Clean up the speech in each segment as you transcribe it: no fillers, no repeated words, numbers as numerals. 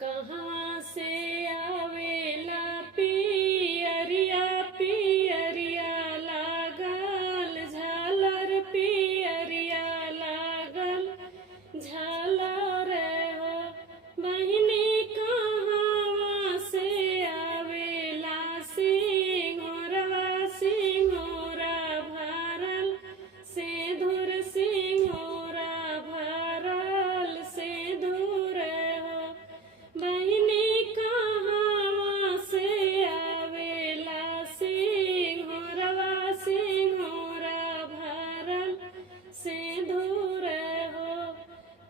कहाँ से आवेला पियरिया पियरिया लागल झालर पियरिया लागल झालर हो बहिनी कहाँ से आवेला सिंघोरवा सिंघोरा भरल सिंदूर सिंघोरा भरल सिंदूर हो बहिनी कहाँ से आवेला सिंघोरवा सिंघोरा भरल सिंदूर हो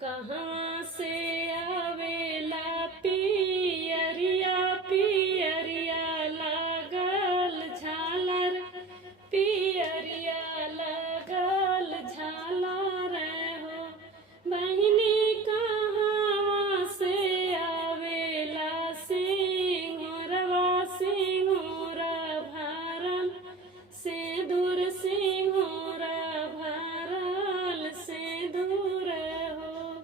कहाँ से आवेला पियरिया पियरिया लागल झालर पियरिया लागल झालर हो बहिनी कहाँ से आवेला सिंघोरवा सिंघोरा भरल सिंदूर सिंघोरा भरल सिंदूर हो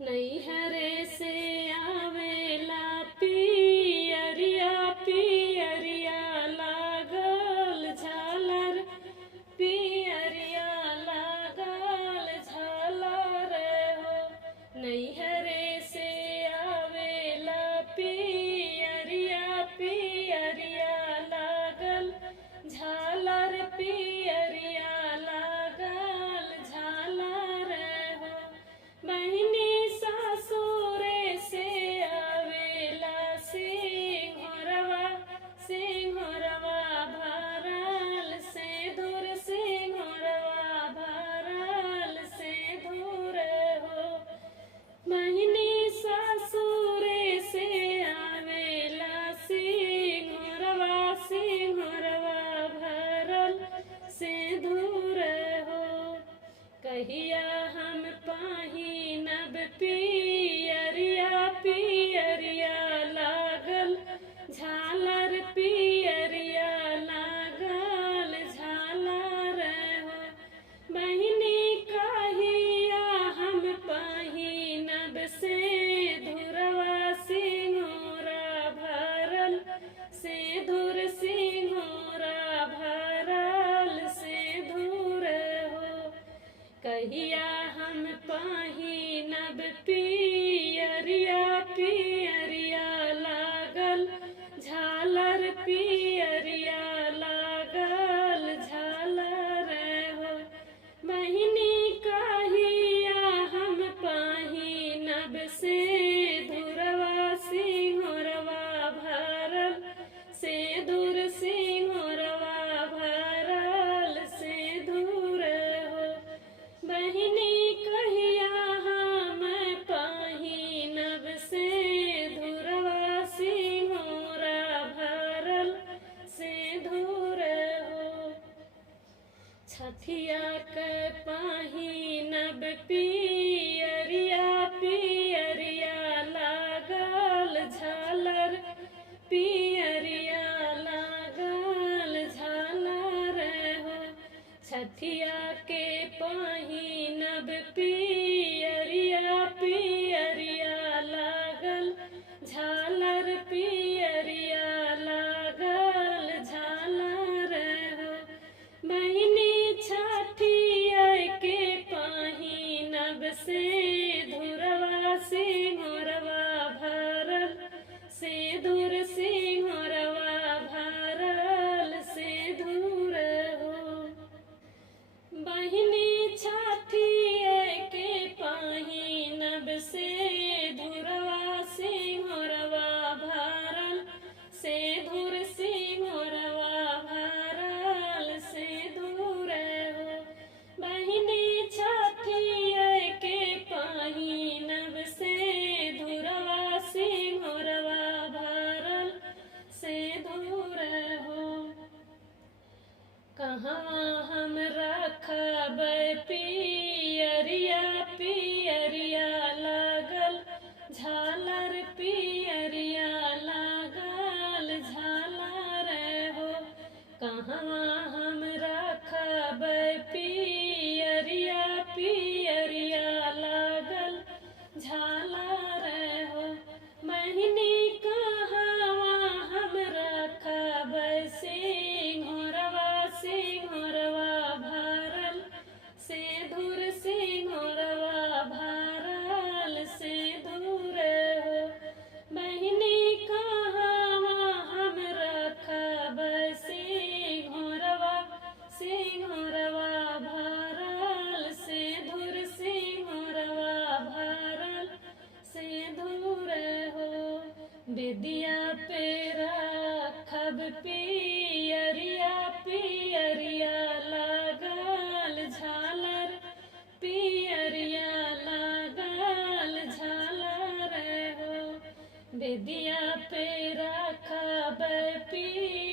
नैहरे से आवेला पियरिया पियरिया लागल झालर पियरिया लागल झालर हो नैहरे से आवेला पियरिया पियरिया लागल झालर पियरिया लागल झालर हो बहिनी सासुरे से आवेला सिंघोरवा सिंघोरवा भरल सिंदूर सिंघोरवा भरल सिंदूर हो बहिनी सासुरे से आवेला सिंघोरवा सिंघोरवा भरल सिंदूर हो कहिया हम पहिनब पियरिया पियरिया लागल झालर पियरिया लागल झालर हो बहिनी कहिया हम पहिनब सिंदूरवा सिंघोरा भरल सिंदूर सिंघोरा भरल सिंदूर हो कहिया हम पहिनब पियरिया पियरिया लागल झालर पियरिया लागल झालर हो बहिनी कहिया हम पहिनब सिंदूरवा सिंघोरवा भरल सिंदूर सिंघोरवा भरल सिंदूर हो बहिनी कहिया हम पहिनब सिंदूरवा सिंघोरा भरल सिंदूर हो छठिया के पहिनब पियरिया पियरिया लागल झालर पियरिया लागल झालर हो छठिया के पहिनब पियरिया पियरिया लागल झालर पियरिया लागल झालर हो बहिनी छठिया के पहिनब सिंदूरवा सिंघोरवा भरल सिंदूर सिंघोरवा भरल सिंदूर हो बेदिया पे राखब पियरिया पियरिया लागल झालर पियरिया लागल झालर हो बेदिया पे राखब पियरिया